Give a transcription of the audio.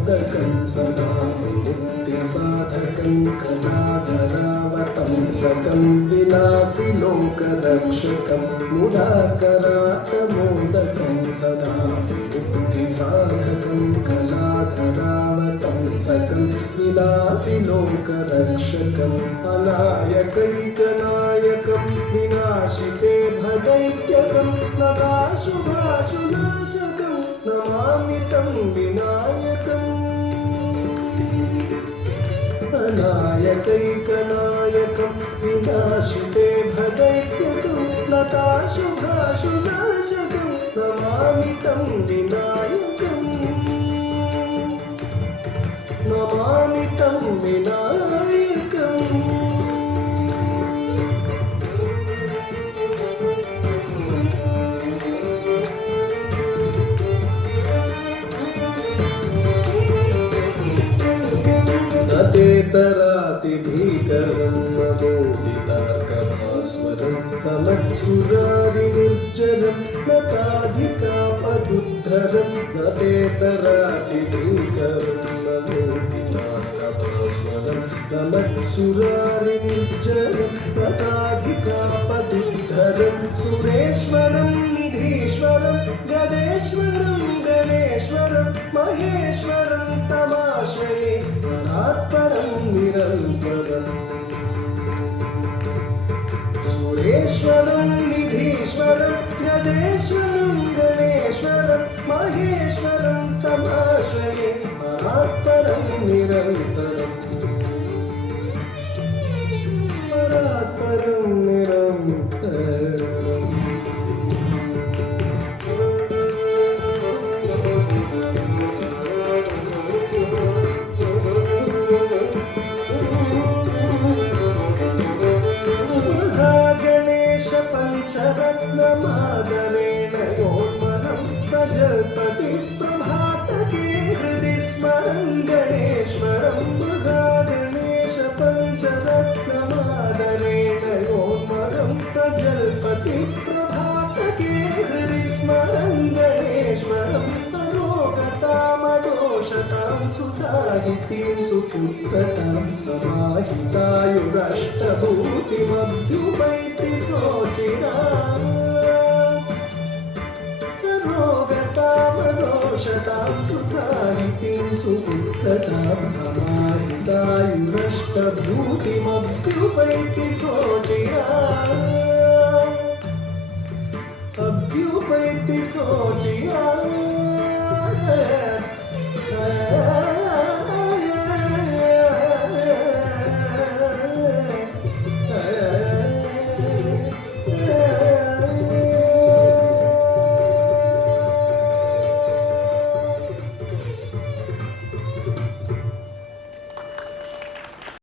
मोदकं सदा मुक्तिसाधकं कलाधरावतं सकं विनाशि लोकरक्षकं मुदाकरातमोदकं सदा मुक्तिसाधकं कलाधरावतं सकं विनाशि लोकरक्षकम् अनायकैकनायकं विनाशिते भदैत्यकं नताशुभाशुनाशकं नमामि तं विनायकम् अनायकैकनायकं विनाशिते भदैत्यकं नताशुभाशुनाशकं नमामि तं विनायकम् नमामि तं विनायकम् तेतरातिभीकरं नमोदितार्कभास्वरं नमत्सुरारिनिर्जरं नताधिकापदुद्धरं नतेतरातिभीकरं नमोदितार्कभास्वरं नमत्सुरारिनिर्जरं नताधिकापदुद्धरं सुरेश्वरं निधीश्वरं गदेश्वरं गणेश्वरं महेश्वरं तमाश्रये परात्परं निरन्तरम् सुरेश्वरं निधीश्वरं गदेश्वरं गणेश्वरं महेश्वरं तमाश्रये परात्परं निरन्तरम् परात्परं निरन्तरम् पंचरत्नमादरेण योन्मनं प्रजल्पति प्रभातके हृदि स्मरं गणेश्वरं महागणेश पंचरत्नमादरेण योन्मनं प्रजल्पति प्रभातके हृदि स्मरं गणेश्वरं अरोगतामदोषतां सुसाहितीं सुपुत्रतां समाहितायुरष्टभूतिमभ्युपैति सोचिराम् रोगतामदोषतां सुसाहितीं सुपुत्रतां समाहितायुरष्टभूतिमभ्युपैति सोचिराम् अभ्युपैति सोचिराम्